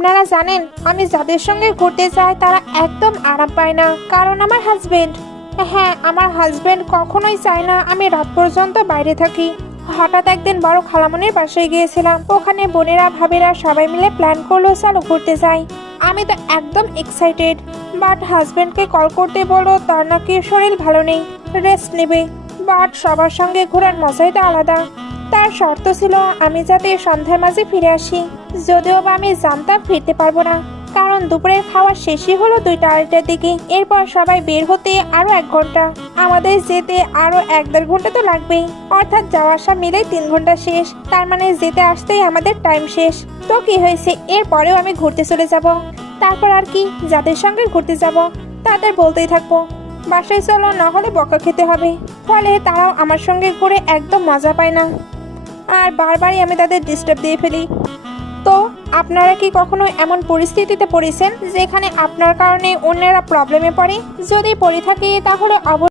আপনারা জানেন আমি যাদের সঙ্গে ঘুরতে যাই তারা একদম আরাম পায় না, কারণ আমার হাজবেন্ড। হ্যাঁ, আমার হাজবেন্ড কখনোই চায় না আমি রাত পর্যন্ত বাইরে থাকি। হঠাৎ একদিন বড় খালামনির বাসায় গিয়েছিলাম। ওখানে বোনেরা ভাবিরা সবাই মিলে প্ল্যান করলো চলো ঘুরতে যাই। আমি তো একদম এক্সাইটেড, বাট হাজবেন্ডকে কল করতে বলো তার নাকি শরীর ভালো নেই, রেস্ট নেবে। বাট সবার সঙ্গে ঘোরার মজাই তো আলাদা। তার শর্ত ছিল আমি যাতে সন্ধ্যার মাঝে ফিরে আসি, যদিও বা আমি জানতাম ফিরতে পারবো না, কারণ দুপুরের খাওয়া শেষই হলো 2টা-2:30টার দিকে। এরপর সবাই বের হতে আরো 1 ঘন্টা, আমাদের যেতে আরো 1-1.5 ঘন্টা তো লাগবেই, অর্থাৎ যাওয়া আসা মিলেই 3 ঘন্টা শেষ। তার মানে যেতে আসতেই আমাদের টাইম শেষ। তো কি হয়েছে, এরপরেও আমি ঘুরতে চলে যাব। তারপর আর কি, যাদের সঙ্গে ঘুরতে যাব তাদের বলতেই থাকবো বাসায় চলো, না হলে বকা খেতে হবে। ফলে তারাও আমার সঙ্গে ঘুরে একদম মজা পায় না, আর বারবারই আমি তাদের ডিস্টার্ব দিয়ে ফেলি। তো আপনারা কি কখনো এমন পরিস্থিতিতে পড়েছেন যেখানে আপনার কারণে অন্যেরা প্রবলেমে পড়ে? যদি পড়ে থাকে তাহলে